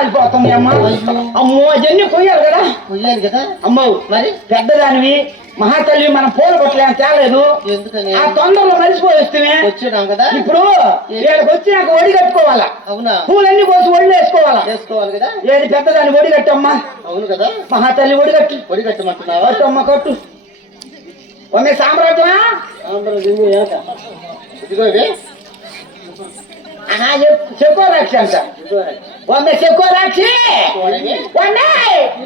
రాలిపోతుంది అమ్మ. అమ్మో అవన్నీ కొయ్యాలి కదా. కొయ్యాలి కదా అమ్మో. మరి పెద్దదానివి మహాతల్లి మనం పూల బట్టలు తేలేదు. ఎందుకని? ఆ తొందరలో మరిచిపోయి వచ్చినాం కదా. ఇప్పుడు వీళ్ళకి వచ్చి నాకు ఒడి కట్టుకోవాలా. అవునా? పూలన్నీ కోసి ఒళ్ళు వేసుకోవాలి కదా. ఏది పెద్దదాన్ని ఒడి కట్టమ్మా. అవును కదా. మహాతల్లి ఒడి కట్టమంటున్నావా? కట్టమ్మ కట్టు. ఒమే సామ్రాజ్యమా చెక్కోరాక్షి అంట. ఒమ్మె చెక్కోరాక్షి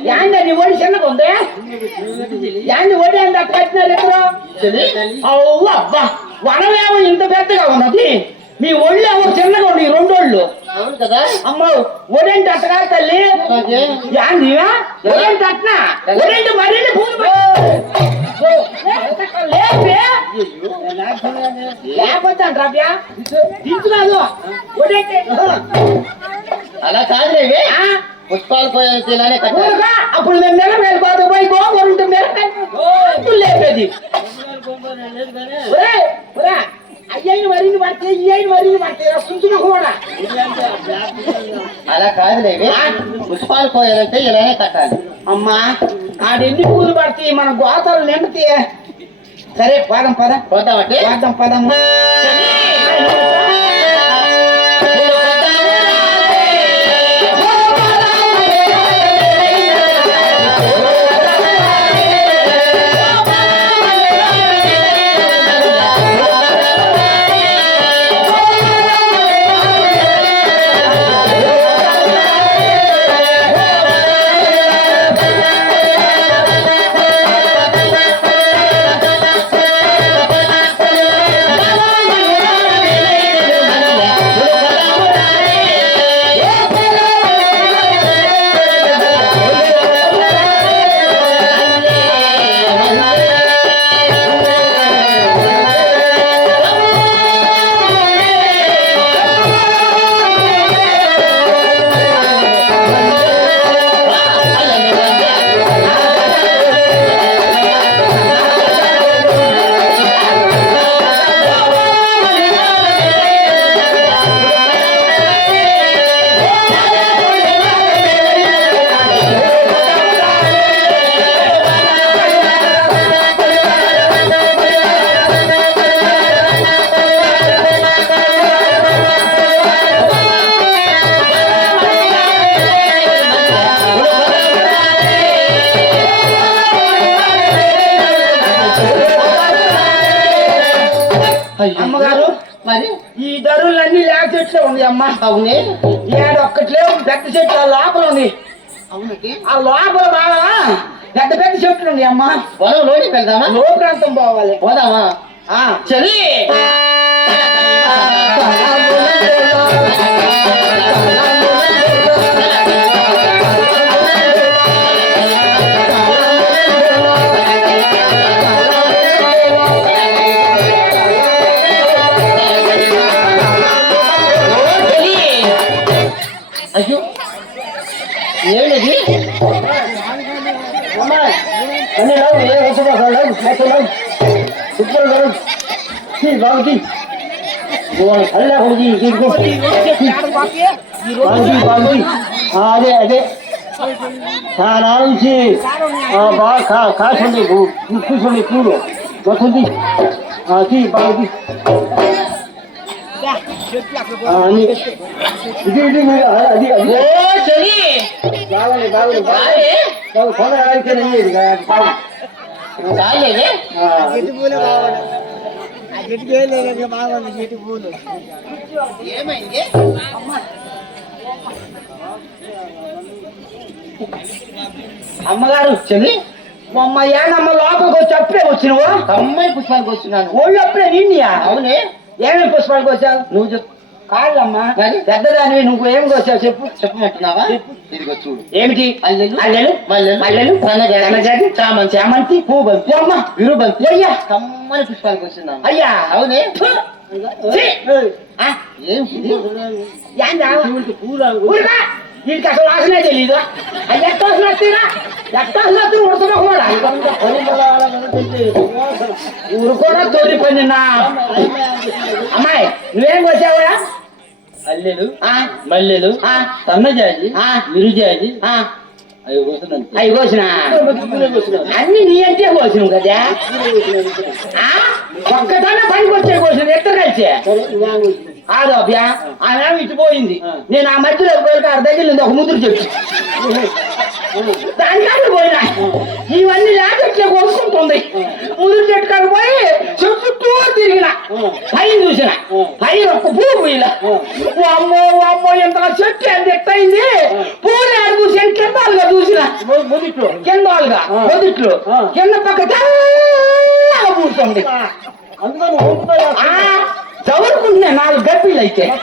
యాంద నీ ఒడి చిన్నగా ఉంది. యాంది ఒడి అంత కట్టినారు ఎప్పుడు? అవ్వ అబ్బా వనమేమో ఇంత పెద్దగా ఉన్నది. మీ ఒళ్ళు ఏమో చిన్నగా ఉంది. 2 ఒళ్ళు. అవును కదా. అమ్మ ఒడేంటి అట్టగా తల్లి. యాందివా ఒడేంటి అట్నా ఒడేంటి మరీ లేకపోతే అంటారా దించున్నాను. అలా కాదులేవి పుష్పాలు పోయానే అప్పుడు మేము నెల పోతే పోయి గోంగూర లేపేది. అయ్యాయిని మరిన్ని పడితే ఇయ్యాయిని మరిన్ని పడితే వస్తుంటున్నా కూడా. అలా కాదులేవి పుష్పాలు పోయాలంటే ఇలానే కట్టాలి. అమ్మా ఆడెన్ని పూలు పడతాయి మన గోతాలు నిండితే. సరే పోదామంటే పదం. అమ్మగారు మరి ఈ దరువులన్నీ లేక చెట్లే ఉంది అమ్మ. అవునే ఏడు ఒక్కట్లేవు పెద్ద చెట్లు ఆ లోపల ఉంది. అవునండి ఆ లోపల బాగా పెద్ద పెద్ద చెట్లు ఉంది అమ్మ. పొలంలోకి వెళ్దామా? లో ప్రాంతం పోవాలి. పోదామా? చలి అయ్యో ఏమిది? అదే అదే చాలా నుంచి బాగా కాసుంది కూర్చుంది పూలు వస్తుంది బాగుంది. ఇది ఇది అది అది బాగుంది చెట్టు పూలు ఏమైంది? అమ్మగారు చెల్లి అమ్మ ఏనమ్మ లోపలికి వచ్చి అప్పుడే వచ్చినవా? అమ్మాయి పుష్పానికి వచ్చినాను. ఒళ్ళు అప్పుడే నిండియా? అవునే. ఏమేమి పుష్పానికి వచ్చావు? నువ్వు చెప్పు. కాళ్ళమ్మా పెద్దదానివి నువ్వు ఏం వచ్చావు చెప్పు. చెప్పమంటున్నావా? ఇదిగో చూడు. ఏమిటి? అల్లెలు అల్లెలు మల్లెలు సన్నజాతి చామంతి పూబంతి అమ్మ విరుబంతి. అయ్యా కమ్మని పుష్పానికి వచ్చినాను. అయ్యా అవునే. వీడికి అసలు వాసనే తెలీదు. అది ఎట్ట వాసన వస్తేనా ఎట్ట వాసన వస్తే ఉడతా కూడా ఊరు కూడా తోడి పని. అమ్మాయి నువ్వేం వచ్చావా? అల్లెలు ఆ, మల్లెలు ఆ, సన్నజాజి ఆ, మిరుజాజి ఆ, అవి పోతున్నాను అవి కోసిన అన్ని నీ అంటే కోసినావు కదా ఆ? ఒక్కదాన్ని పనికి వచ్చే కోసిన ఎత్తు కలిసి కాదు అభ్యా ఆమె ఇచ్చిపోయింది నేను ఆ మధ్యలో పోయి అర్ధ తగిలింది ఒక ముదురు చెట్టు దానికాడికి పోయినా ఇవన్నీ లేకట్లే కోసుకుంటుంది ముదురు చెట్టు కాడికి పోయి చెట్టు చుట్టూ తిరిగిన పైన చూసిన పైన ఒక్క పువ్వు పోయిన అమ్మో అమ్మో ఎంతగా చెట్టు ఎంత ఎత్తయింది పూలు ఆడు చూసి కింద వాళ్ళుగా చూసిన మొదట్లో కింద వాళ్ళుగా మొదట్లో కింద పక్క తెల్లగా పూస్తుంది అందుకని ఊపుతా చదువుకుంటున్నా 4 గప్పిలు అయితే